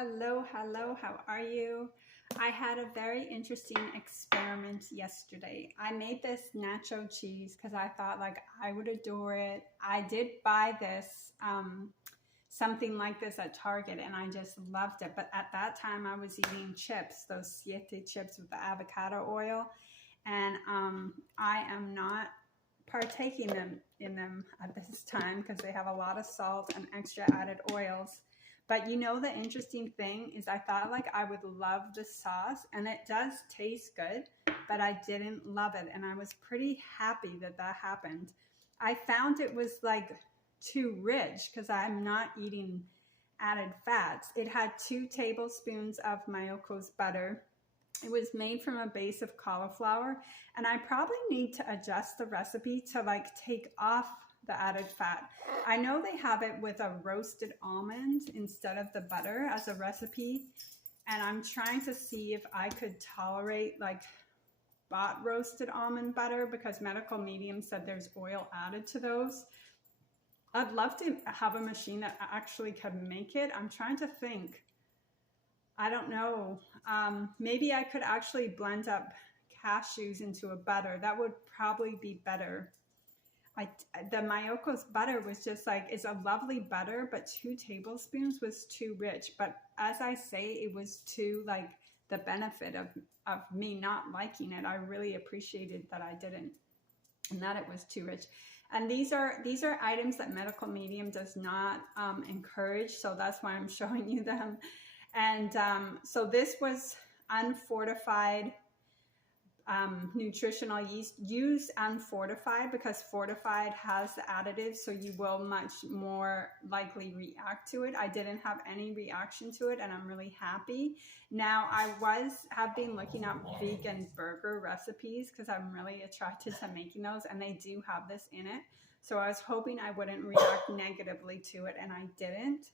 Hello, hello, how are you? I had a very interesting experiment yesterday. I made this nacho cheese because I thought like I would adore it. I did buy this, something like this at Target and I just loved it. But at that time I was eating chips, those siete chips with the avocado oil. And I am not partaking in them at this time because they have a lot of salt and extra added oils. But the interesting thing is I thought like I would love the sauce, and it does taste good, but I didn't love it. And I was pretty happy that that happened. I found it was like too rich because I'm not eating added fats. It had 2 tablespoons of Mayoko's butter. It was made from a base of cauliflower, and I probably need to adjust the recipe to like take off the added fat. I know they have it with a roasted almond instead of the butter as a recipe, and I'm trying to see if I could tolerate like bought roasted almond butter because medical medium said there's oil added to those. I'd love to have a machine that actually could make it. I'm trying to think. I don't know. Maybe I could actually blend up cashews into a butter. That would probably be better. The Mayoko's butter was just like, it's a lovely butter, but 2 tablespoons was too rich. But as I say, it was too like the benefit of me not liking it. I really appreciated that I didn't, and that it was too rich. And these are items that medical medium does not encourage. So that's why I'm showing you them. And so this was unfortified nutritional yeast. Use unfortified because fortified has the additives, so you will much more likely react to it. I didn't have any reaction to it, and I'm really happy. Now I have been looking up vegan burger recipes because I'm really attracted to making those, and they do have this in it. So I was hoping I wouldn't react negatively to it, and I didn't.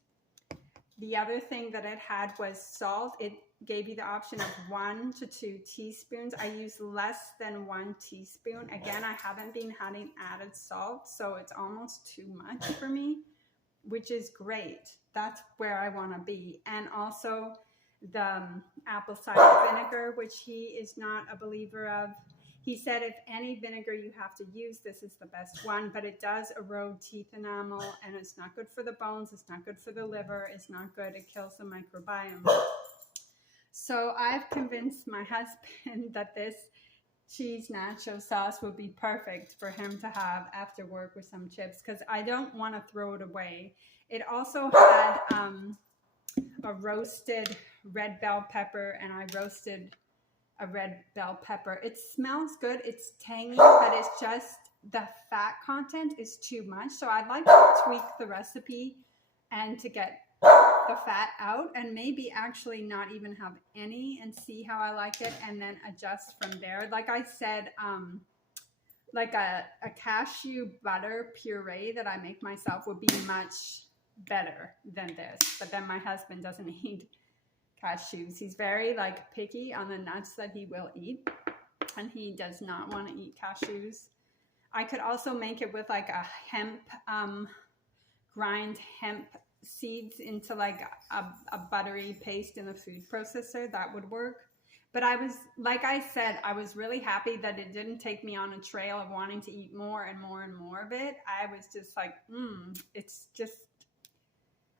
The other thing that it had was salt. It gave you the option of 1 to 2 teaspoons. I used less than 1 teaspoon. Again, I haven't been having added salt, so it's almost too much for me, which is great. That's where I want to be. And also the apple cider vinegar, which he is not a believer of. He said if any vinegar you have to use, this is the best one, but it does erode teeth enamel, and it's not good for the bones, it's not good for the liver, it's not good, it kills the microbiome. So I've convinced my husband that this cheese nacho sauce would be perfect for him to have after work with some chips because I don't want to throw it away. It also had a roasted red bell pepper, and I roasted a red bell pepper. It smells good. It's tangy, but it's just the fat content is too much. So I'd like to tweak the recipe and to get the fat out, and maybe actually not even have any and see how I like it, and then adjust from there. Like I said, like a cashew butter puree that I make myself would be much better than this. But then my husband doesn't eat cashews. He's very like picky on the nuts that he will eat, and he does not want to eat cashews. I could also make it with like a hemp, grind hemp seeds into like a buttery paste in the food processor. That would work. But I was, like I said, I was really happy that it didn't take me on a trail of wanting to eat more and more and more of it. I was just like, it's just,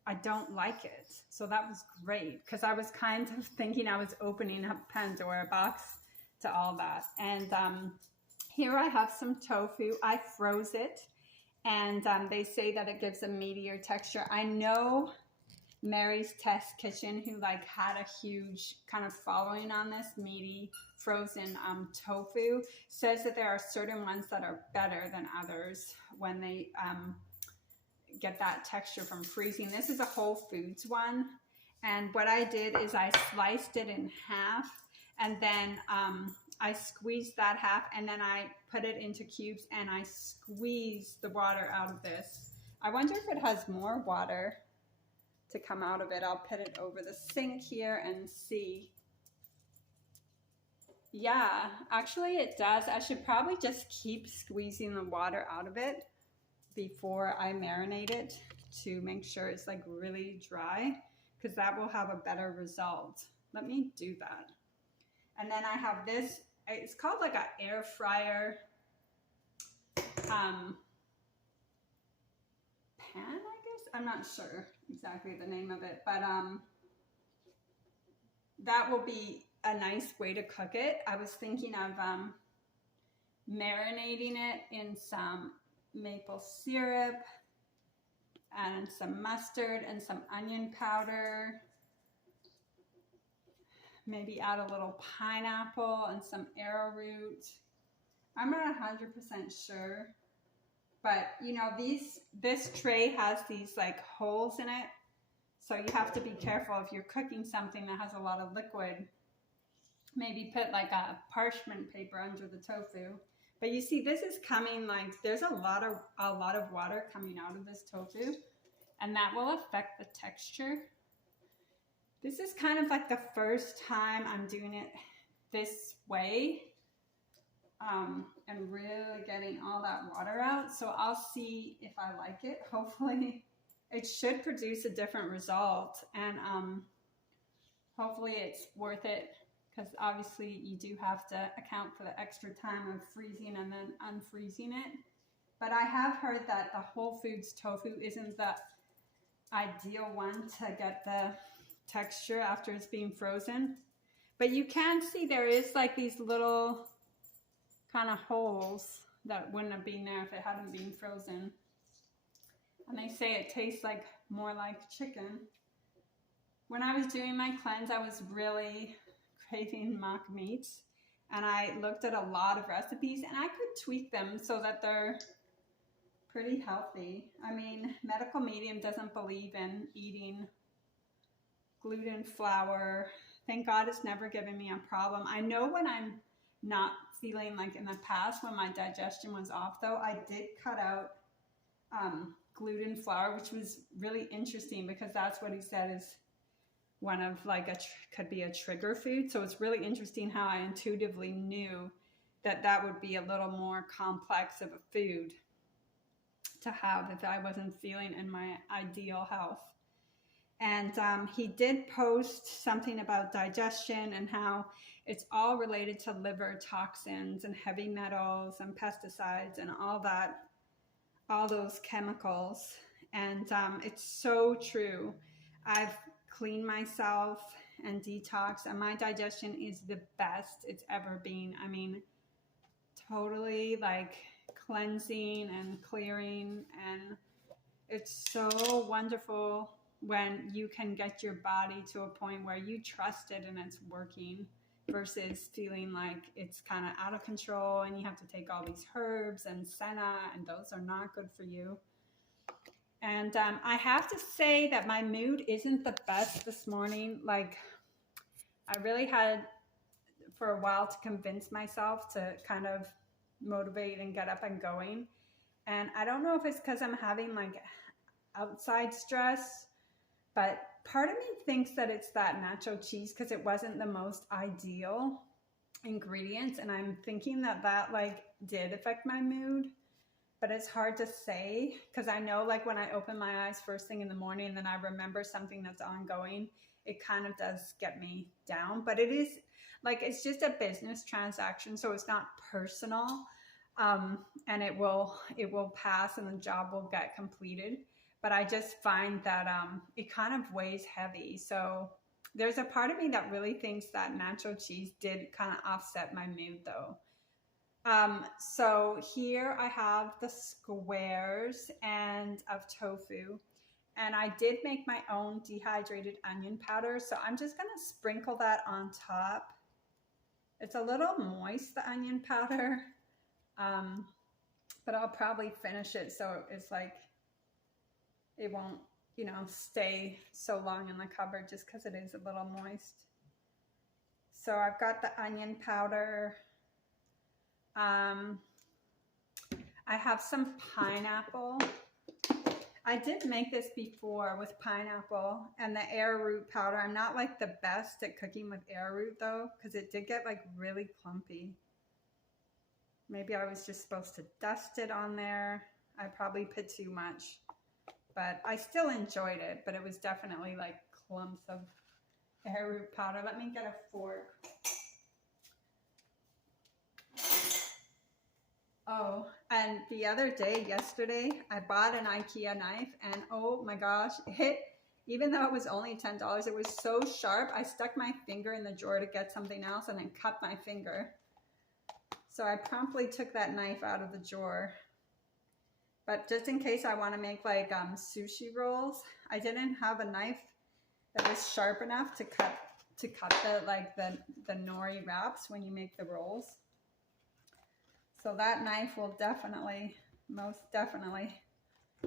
I don't like it. So that was great because I was kind of thinking I was opening up Pandora box to all that. And here I have some tofu. I froze it, and they say that it gives a meatier texture. I know Mary's Test Kitchen, who like had a huge kind of following on this meaty frozen tofu, says that there are certain ones that are better than others when they get that texture from freezing. This is a Whole Foods one, and what I did is I sliced it in half, and then I squeezed that half, and then I put it into cubes, and I squeezed the water out of this. I wonder if it has more water to come out of it. I'll put it over the sink here and see. Yeah, actually it does. I should probably just keep squeezing the water out of it before I marinate it to make sure it's like really dry, because that will have a better result. Let me do that. And then I have this, it's called like an air fryer pan, I guess. I'm not sure exactly the name of it, but that will be a nice way to cook it. I was thinking of marinating it in some maple syrup and some mustard and some onion powder. Maybe add a little pineapple and some arrowroot. I'm not 100% sure, but you know, this tray has these like holes in it, so you have to be careful if you're cooking something that has a lot of liquid. Maybe put like a parchment paper under the tofu. But you see, this is coming like there's a lot of water coming out of this tofu, and that will affect the texture. This is kind of like the first time I'm doing it this way, and really getting all that water out. So I'll see if I like it. Hopefully it should produce a different result, and hopefully it's worth it, because obviously you do have to account for the extra time of freezing and then unfreezing it. But I have heard that the Whole Foods tofu isn't the ideal one to get the texture after it's being frozen. But you can see there is like these little kind of holes that wouldn't have been there if it hadn't been frozen. And they say it tastes like more like chicken. When I was doing my cleanse, I was really craving mock meats, and I looked at a lot of recipes, and I could tweak them so that they're pretty healthy. I mean, medical medium doesn't believe in eating gluten, flour. Thank God it's never given me a problem. I know when I'm not feeling like in the past when my digestion was off, though, I did cut out gluten, flour, which was really interesting because that's what he said is one of like could be a trigger food. So it's really interesting how I intuitively knew that that would be a little more complex of a food to have if I wasn't feeling in my ideal health. And he did post something about digestion and how it's all related to liver toxins and heavy metals and pesticides and all that, all those chemicals. And it's so true. I've cleaned myself and detox, and my digestion is the best it's ever been. I mean, totally like cleansing and clearing, and it's so wonderful when you can get your body to a point where you trust it and it's working, versus feeling like it's kind of out of control and you have to take all these herbs and senna, and those are not good for you. And I have to say that my mood isn't the best this morning. Like, I really had for a while to convince myself to kind of motivate and get up and going. And I don't know if it's because I'm having like outside stress, but part of me thinks that it's that nacho cheese because it wasn't the most ideal ingredients. And I'm thinking that that like did affect my mood. But it's hard to say because I know like when I open my eyes first thing in the morning and then I remember something that's ongoing, it kind of does get me down. But it is like, it's just a business transaction, so it's not personal, and it will pass and the job will get completed. But I just find that it kind of weighs heavy. So there's a part of me that really thinks that nacho cheese did kind of offset my mood though. So here I have the squares of tofu, and I did make my own dehydrated onion powder. So I'm just going to sprinkle that on top. It's a little moist, the onion powder, but I'll probably finish it so it's like, it won't, you know, stay so long in the cupboard just because it is a little moist. So I've got the onion powder. I have some pineapple. I did make this before with pineapple and the arrowroot powder. I'm not like the best at cooking with arrowroot though, because it did get like really clumpy. Maybe I was just supposed to dust it on there. I probably put too much, but I still enjoyed it, but it was definitely like clumps of arrowroot powder. Let me get a fork. Oh, and the other day, yesterday, I bought an IKEA knife, and oh my gosh, even though it was only $10, it was so sharp. I stuck my finger in the drawer to get something else and then cut my finger. So I promptly took that knife out of the drawer. But just in case I want to make like sushi rolls, I didn't have a knife that was sharp enough to cut the nori wraps when you make the rolls. So that knife will definitely, most definitely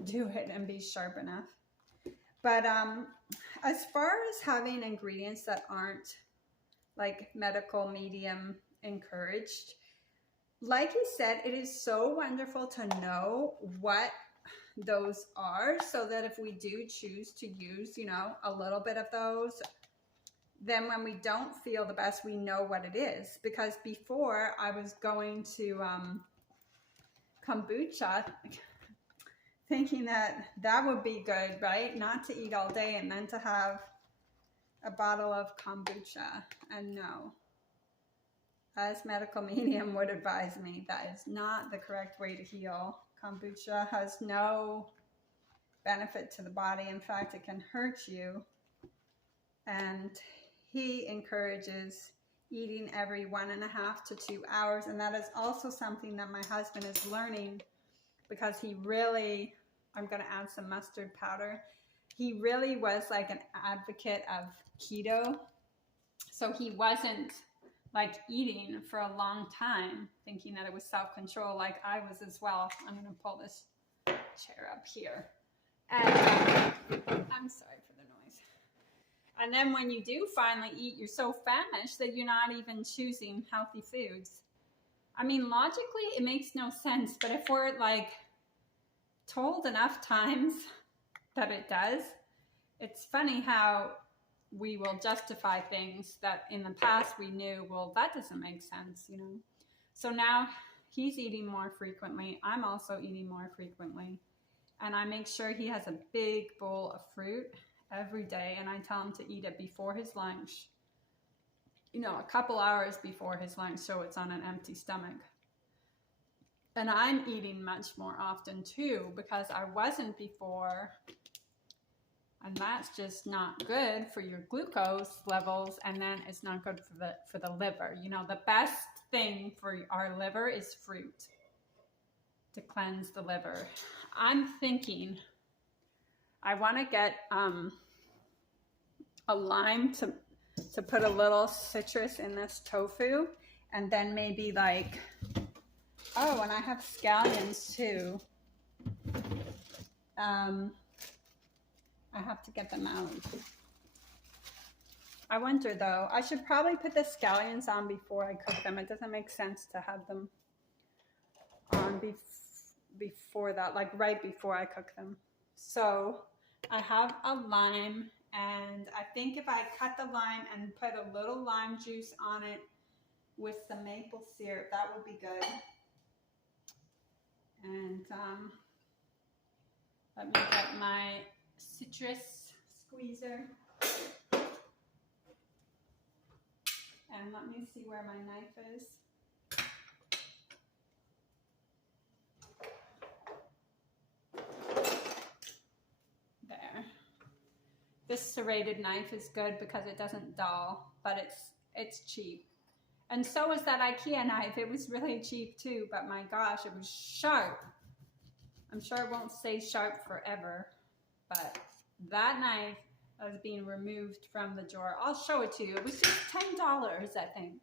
do it and be sharp enough. But as far as having ingredients that aren't like medical medium encouraged, like you said, it is so wonderful to know what those are, so that if we do choose to use, you know, a little bit of those, then when we don't feel the best, we know what it is. Because before, I was going to kombucha thinking that would be good, right? Not to eat all day and then to have a bottle of kombucha. And no, as medical medium would advise me, that is not the correct way to heal. Kombucha has no benefit to the body. In fact, it can hurt you. And he encourages eating every 1.5 to 2 hours. And that is also something that my husband is learning, because he really, I'm going to add some mustard powder. He really was like an advocate of keto. So he wasn't like eating for a long time, thinking that it was self-control, like I was as well. I'm going to pull this chair up here. And I'm sorry for the noise. And then when you do finally eat, you're so famished that you're not even choosing healthy foods. I mean, logically, it makes no sense. But if we're like told enough times that it does, it's funny how we will justify things that in the past we knew, well, that doesn't make sense, you know. So now he's eating more frequently. I'm also eating more frequently. And I make sure he has a big bowl of fruit every day. And I tell him to eat it before his lunch, you know, a couple hours before his lunch, so it's on an empty stomach. And I'm eating much more often too, because I wasn't before. And that's just not good for your glucose levels, and then it's not good for the liver. You know, the best thing for our liver is fruit to cleanse the liver. I'm thinking I want to get a lime to put a little citrus in this tofu, and then maybe like, oh, and I have scallions too. I have to get them out. I wonder though, I should probably put the scallions on before I cook them. It doesn't make sense to have them on before that, like right before I cook them. So I have a lime, and I think if I cut the lime and put a little lime juice on it with some maple syrup, that would be good. And let me get my citrus squeezer. And let me see where my knife is. There. This serrated knife is good because it doesn't dull, but it's cheap. And so was that IKEA knife. It was really cheap too, but my gosh, it was sharp. I'm sure it won't stay sharp forever, but that knife is being removed from the drawer. I'll show it to you. It was just $10, I think.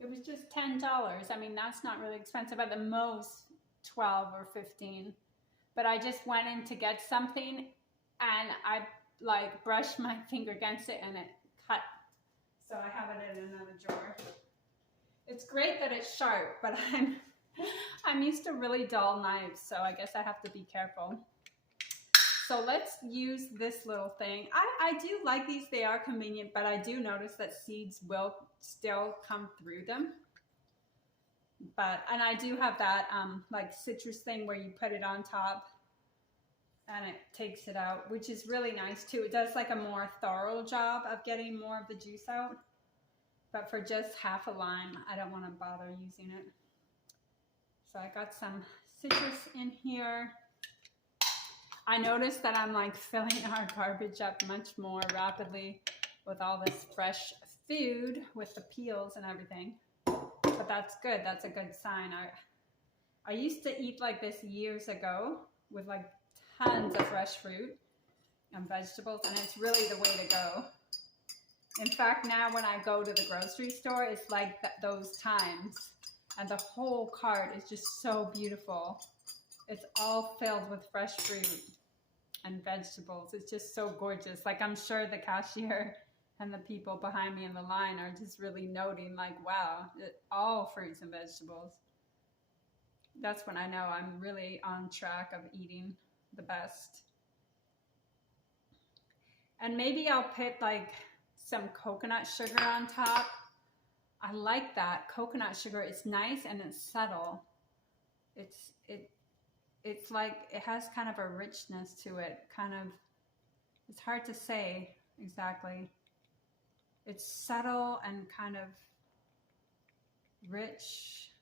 It was just $10. I mean, that's not really expensive. At the most, 12 or 15. But I just went in to get something, and I like brushed my finger against it and it cut. So I have it in another drawer. It's great that it's sharp, but I'm used to really dull knives, so I guess I have to be careful. So let's use this little thing. I do like these. They are convenient, but I do notice that seeds will still come through them. And I do have that like citrus thing where you put it on top and it takes it out, which is really nice too. It does like a more thorough job of getting more of the juice out. But for just half a lime, I don't want to bother using it. So I got some citrus in here. I noticed that I'm like filling our garbage up much more rapidly with all this fresh food with the peels and everything. But that's good. That's a good sign. I used to eat like this years ago with like tons of fresh fruit and vegetables, and it's really the way to go. In fact, now when I go to the grocery store, it's like those times, and the whole cart is just so beautiful. It's all filled with fresh fruit and vegetables. It's just so gorgeous. Like, I'm sure the cashier and the people behind me in the line are just really noting, like, wow, all fruits and vegetables. That's when I know I'm really on track of eating the best. And maybe I'll put like some coconut sugar on top. I like that. Coconut sugar, it's nice and it's subtle. It's like, it has kind of a richness to it. Kind of, it's hard to say exactly. It's subtle and kind of rich,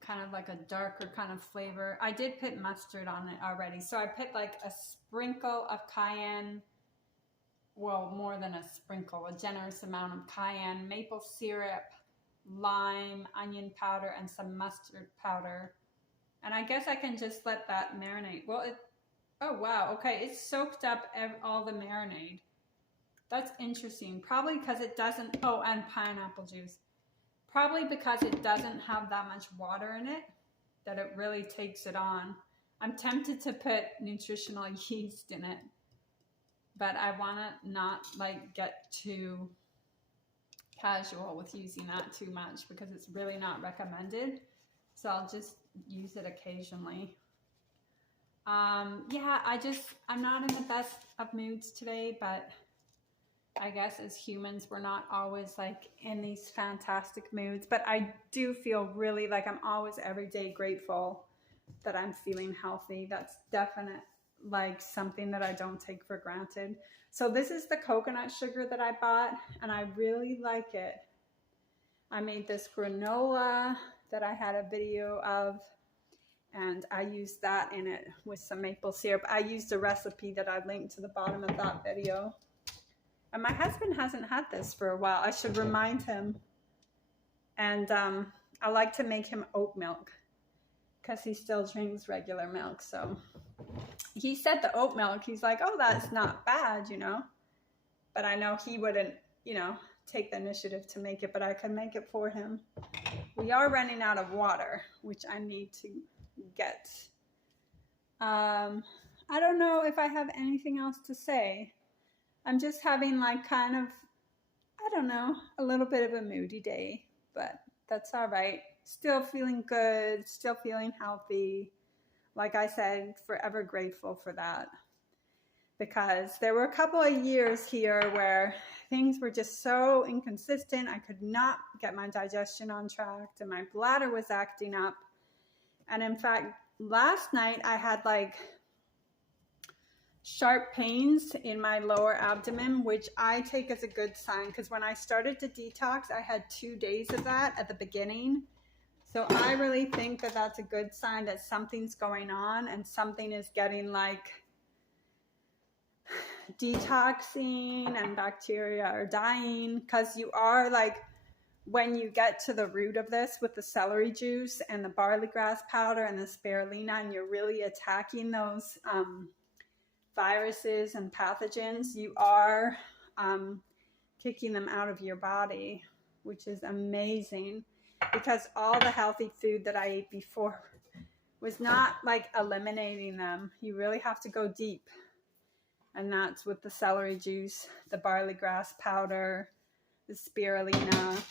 kind of like a darker kind of flavor. I did put mustard on it already. So I put like a sprinkle of cayenne, well, more than a sprinkle, a generous amount of cayenne, maple syrup, lime, onion powder, and some mustard powder. And I guess I can just let that marinate. Well, oh wow, okay, it's soaked up all the marinade. That's interesting. Probably because it doesn't, oh, and pineapple juice. Probably because it doesn't have that much water in it, that it really takes it on. I'm tempted to put nutritional yeast in it, but I want to not like get too casual with using that too much because it's really not recommended. So I'll just use it occasionally. Yeah, I'm not in the best of moods today, but I guess as humans, we're not always like in these fantastic moods, but I do feel really like I'm always every day grateful that I'm feeling healthy. That's definite, like something that I don't take for granted. So this is the coconut sugar that I bought, and I really like it. I made this granola that I had a video of, and I used that in it with some maple syrup. I used a recipe that I linked to the bottom of that video. And my husband hasn't had this for a while. I should remind him. And I like to make him oat milk because he still drinks regular milk. So he said the oat milk, he's like, oh, that's not bad, you know. But I know he wouldn't, you know, take the initiative to make it, but I can make it for him. We are running out of water, which I need to get. I don't know if I have anything else to say. I'm just having like kind of, I don't know, a little bit of a moody day, but that's all right. Still feeling good, still feeling healthy. Like I said, forever grateful for that. Because there were a couple of years here where things were just so inconsistent. I could not get my digestion on track, and my bladder was acting up. And in fact, last night I had like sharp pains in my lower abdomen, which I take as a good sign, because when I started to detox, I had 2 days of that at the beginning. So I really think that that's a good sign that something's going on and something is getting like detoxing and bacteria are dying, because you are like, when you get to the root of this with the celery juice and the barley grass powder and the spirulina, and you're really attacking those viruses and pathogens, you are kicking them out of your body, which is amazing, because all the healthy food that I ate before was not like eliminating them. You really have to go deep. And that's with the celery juice, the barley grass powder, the spirulina.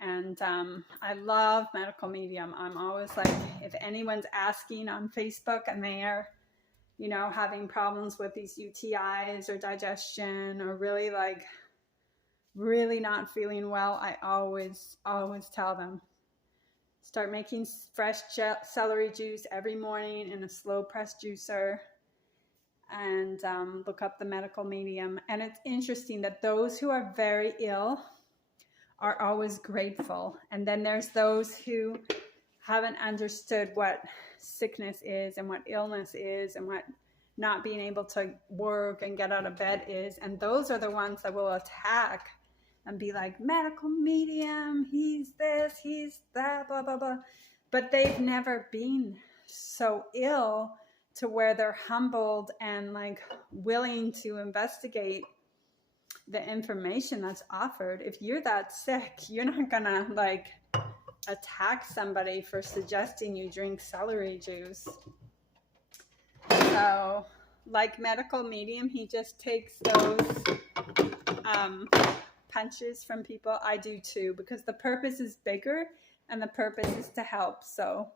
And I love Medical Medium. I'm always like, if anyone's asking on Facebook and they're, you know, having problems with these UTIs or digestion, or really like, really not feeling well, I always tell them, Start making fresh celery juice every morning in a slow press juicer, and look up the medical medium. And it's interesting that those who are very ill are always grateful. And then there's those who haven't understood what sickness is and what illness is and what not being able to work and get out of bed is. And those are the ones that will attack and be like, medical medium, he's this, he's that, blah, blah, blah. But they've never been so ill to where they're humbled and like willing to investigate the information that's offered. If you're that sick, you're not gonna like attack somebody for suggesting you drink celery juice. So like medical medium, he just takes those punches from people. I do too, because the purpose is bigger and the purpose is to help. So,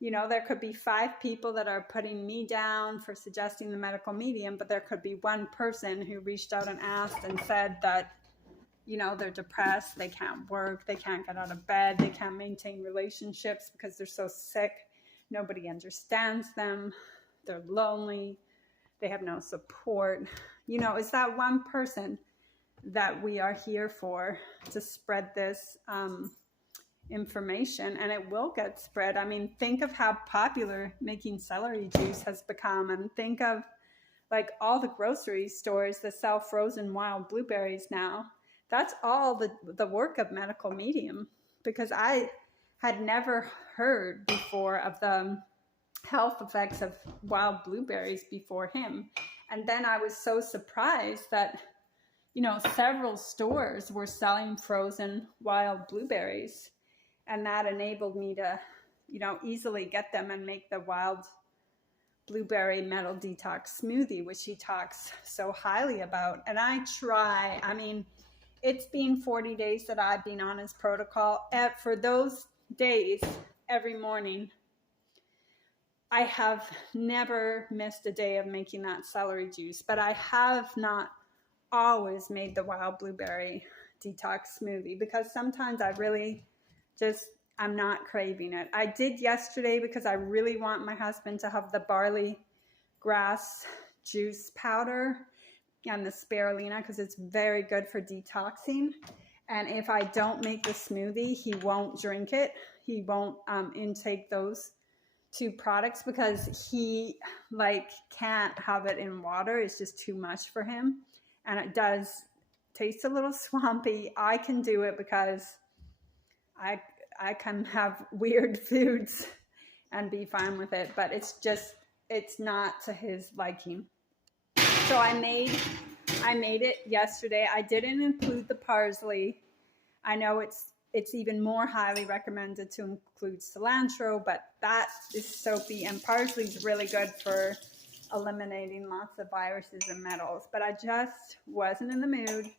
you know, there could be 5 people that are putting me down for suggesting the medical medium, but there could be one person who reached out and asked and said that, you know, they're depressed, they can't work, they can't get out of bed, they can't maintain relationships because they're so sick, nobody understands them, they're lonely, they have no support. You know, it's that one person that we are here for, to spread this information, and it will get spread. I mean, think of how popular making celery juice has become, and think of like all the grocery stores that sell frozen wild blueberries now. That's all the work of medical medium, because I had never heard before of the health effects of wild blueberries before him. And then I was so surprised that, you know, several stores were selling frozen wild blueberries, and that enabled me to, you know, easily get them and make the wild blueberry metal detox smoothie, which he talks so highly about. And I mean, it's been 40 days that I've been on his protocol. For those days, every morning, I have never missed a day of making that celery juice, but I have not always made the wild blueberry detox smoothie, because sometimes I really just, I'm not craving it. I did yesterday because I really want my husband to have the barley grass juice powder and the spirulina, because it's very good for detoxing. And if I don't make the smoothie, he won't drink it. He won't intake those 2 products because he like can't have it in water. It's just too much for him. And it does taste a little swampy. I can do it because I can have weird foods and be fine with it, but it's not to his liking. So I made it yesterday. I didn't include the parsley. I know it's even more highly recommended to include cilantro, but that is soapy, and parsley is really good for eliminating lots of viruses and metals. But I just wasn't in the mood.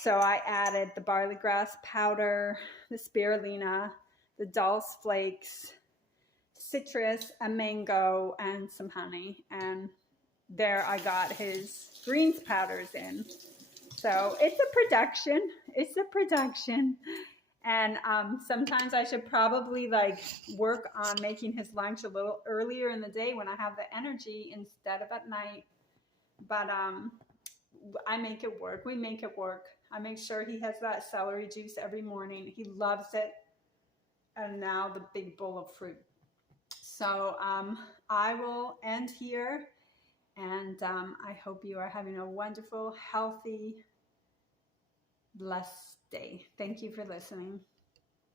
So I added the barley grass powder, the spirulina, the dulse flakes, citrus, a mango, and some honey. And there I got his greens powders in. So it's a production. It's a production. And sometimes I should probably like work on making his lunch a little earlier in the day when I have the energy instead of at night. But I make it work. We make it work. I make sure he has that celery juice every morning. He loves it. And now the big bowl of fruit. So I will end here. And I hope you are having a wonderful, healthy, blessed day. Thank you for listening.